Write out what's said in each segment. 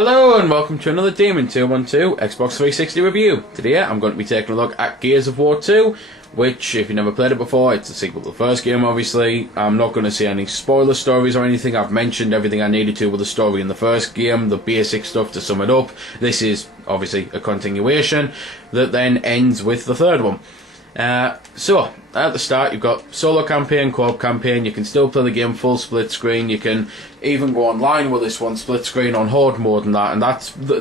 Hello and welcome to another Demon 212 Xbox 360 review. Today I'm going to be taking a look at Gears of War 2, which, if you've never played it before, it's a sequel to the first game, obviously. I'm not going to say any spoiler stories or anything. I've mentioned everything I needed to with the story in the first game, the basic stuff to sum it up. This is, obviously, a continuation that then ends with the third one. So, at the start you've got solo campaign, co-op campaign. You can still play the game full split screen. You can even go online with this one, split screen on horde mode and that. And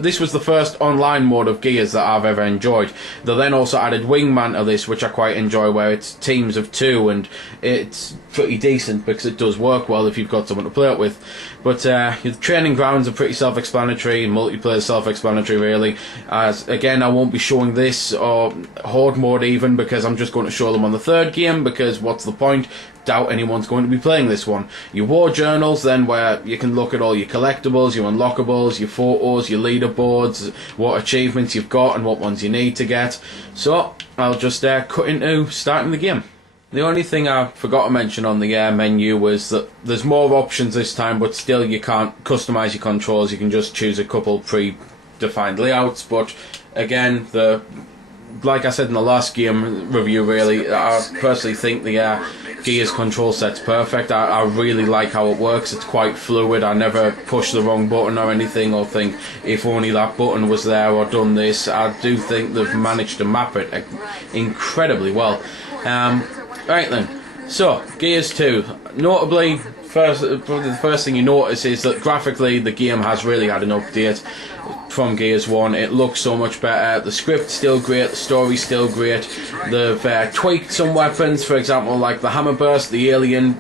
this was the first online mode of Gears that I've ever enjoyed. They then also added Wingman to this, which I quite enjoy, where it's teams of two, and it's pretty decent because it does work well if you've got someone to play it with. But your training grounds are pretty self-explanatory, multiplayer self-explanatory really. As again, I won't be showing this or horde mode even, because I'm just going to show them on the third game, because what's the point? Doubt anyone's going to be playing this one. Your war journals then, where you can look at all your collectibles, your unlockables, your photos, your leaderboards, what achievements you've got and what ones you need to get. So I'll just cut into starting the game. The only thing I forgot to mention on the menu was that there's more options this time, but still you can't customise your controls. You can just choose a couple pre-defined layouts, but again, like I said in the last game review, really, I personally think the Gears control set's perfect. I really like how it works. It's quite fluid. I never push the wrong button or anything, or think if only that button was there or done this. I do think they've managed to map it incredibly well. Right then, so Gears 2. Notably, the first thing you notice is that graphically the game has really had an update from Gears 1. It looks so much better. The script's still great, the story's still great. They've tweaked some weapons, for example, like the Hammer Burst, the alien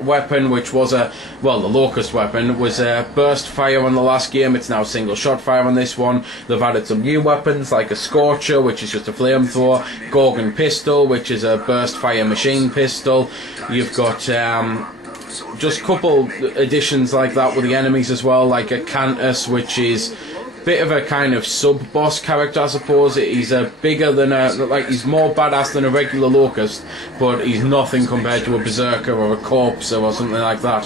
weapon, which was the Locust weapon, was burst fire on the last game. It's now single shot fire on this one. They've added some new weapons like a Scorcher, which is just a flamethrower, Gorgon pistol, which is a burst fire machine pistol. You've got just a couple additions like that with the enemies as well, like a Cantus, which is bit of a kind of sub-boss character, I suppose. He's bigger than he's more badass than a regular Locust, but he's nothing compared to a Berserker or a Corpser or something like that.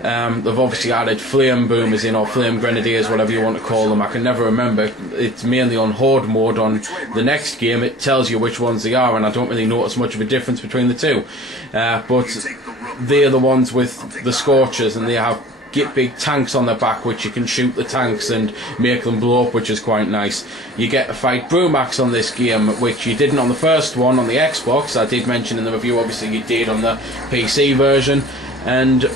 They've obviously added Flame Boomers in, or Flame Grenadiers, whatever you want to call them. I can never remember. It's mainly on Horde mode. On the next game it tells you which ones they are, and I don't really notice much of a difference between the two. But they're the ones with the Scorchers, and they have big tanks on their back, which you can shoot the tanks and make them blow up, which is quite nice. You get to fight Brumax on this game, which you didn't on the first one on the Xbox. I did mention in the review, obviously you did on the PC version, and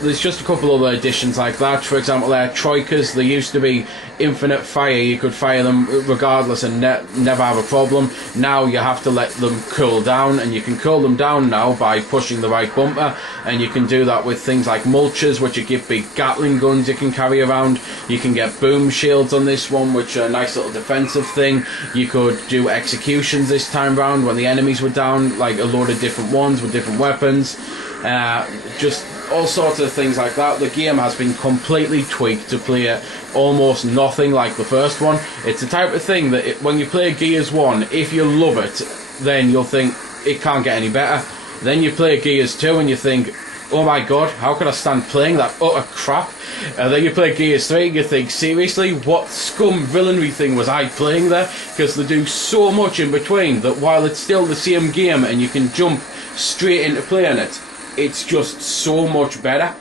there's just a couple other additions like that. For example, Troikas, they used to be infinite fire. You could fire them regardless and never have a problem. Now you have to let them cool down, and you can cool them down now by pushing the right bumper, and you can do that with things like mulchers, which you give big Gatling guns you can carry around. You can get boom shields on this one, which are a nice little defensive thing. You could do executions this time round when the enemies were down, like a load of different ones with different weapons. Just all sorts of things like that. The game has been completely tweaked to play almost nothing like the first one. It's the type of thing that when you play Gears 1, if you love it, then you'll think it can't get any better. Then you play Gears 2 and you think, oh my god, how could I stand playing that utter crap? And then you play Gears 3 and you think, seriously, what scum villainry thing was I playing there? Because they do so much in between that while it's still the same game and you can jump straight into playing it, it's just so much better.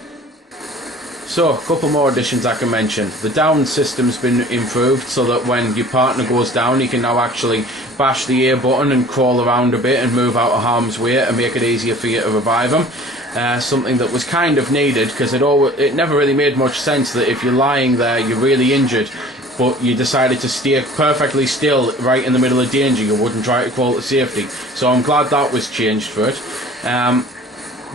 So, a couple more additions I can mention. The down system's been improved so that when your partner goes down, you can now actually bash the A button and crawl around a bit and move out of harm's way and make it easier for you to revive them. Something that was kind of needed, because it never really made much sense that if you're lying there, you're really injured, but you decided to stay perfectly still right in the middle of danger, you wouldn't try to call it safety. So I'm glad that was changed for it.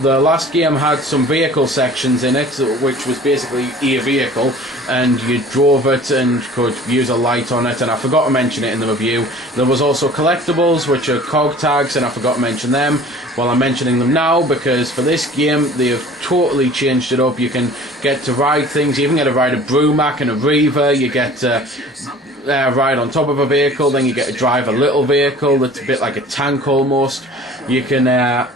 The last game had some vehicle sections in it, which was basically a vehicle, and you drove it and could use a light on it, and I forgot to mention it in the review. There was also collectibles, which are cog tags, and I forgot to mention them. Well, I'm mentioning them now, because for this game they have totally changed it up. You can get to ride things. You even get to ride a Brumac and a Reaver. You get to ride on top of a vehicle, then you get to drive a little vehicle that's a bit like a tank almost. You can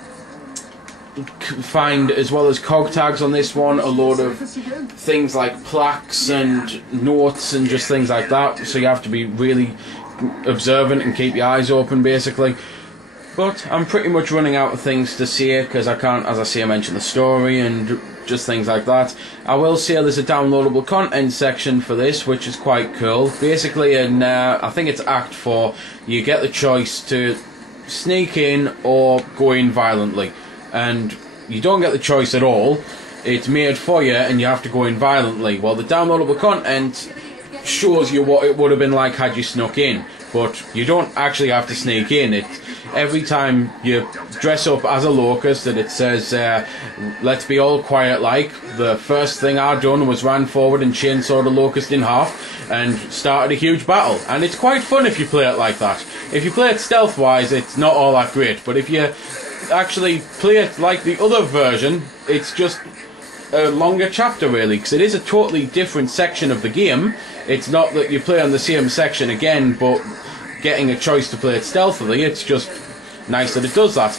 find, as well as cog tags on this one, a load of things like plaques and notes and just things like that, so you have to be really observant and keep your eyes open basically. But I'm pretty much running out of things to say because I can't, as I say, mention the story and just things like that. I will say there's a downloadable content section for this, which is quite cool. Basically, in I think it's Act 4, you get the choice to sneak in or go in violently, and you don't get the choice at all. It's made for you and you have to go in violently. Well, the downloadable content shows you what it would have been like had you snuck in, but you don't actually have to sneak in. Every time you dress up as a locust, that it says let's be all quiet like. The first thing I done was ran forward and chainsawed the locust in half and started a huge battle, and it's quite fun if you play it like that. If you play it stealth wise, it's not all that great, but if you actually play it like the other version, it's just a longer chapter really, because it is a totally different section of the game. It's not that you play on the same section again but getting a choice to play it stealthily. It's just nice that it does that.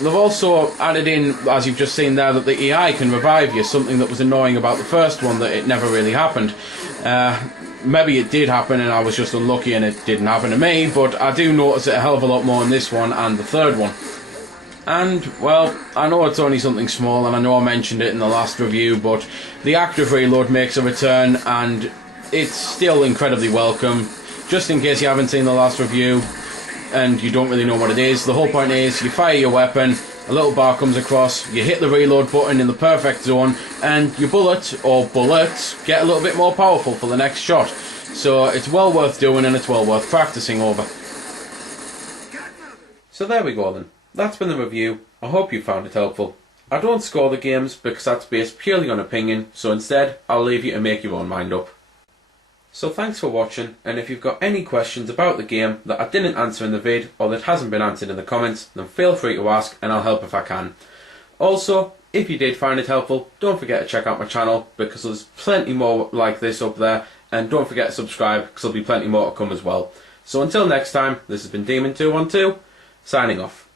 They've also added in, as you've just seen there, that the AI can revive you, something that was annoying about the first one, that it never really happened. Maybe it did happen and I was just unlucky and it didn't happen to me, but I do notice it a hell of a lot more in this one and the third one. And, well, I know it's only something small, and I know I mentioned it in the last review, but the active reload makes a return, and it's still incredibly welcome. Just in case you haven't seen the last review, and you don't really know what it is, the whole point is, you fire your weapon, a little bar comes across, you hit the reload button in the perfect zone, and your bullet, or bullets, get a little bit more powerful for the next shot. So it's well worth doing, and it's well worth practicing over. So there we go then. That's been the review. I hope you found it helpful. I don't score the games because that's based purely on opinion, so instead I'll leave you to make your own mind up. So thanks for watching, and if you've got any questions about the game that I didn't answer in the vid or that hasn't been answered in the comments, then feel free to ask and I'll help if I can. Also, if you did find it helpful, don't forget to check out my channel because there's plenty more like this up there, and don't forget to subscribe because there'll be plenty more to come as well. So until next time, this has been Demon212, signing off.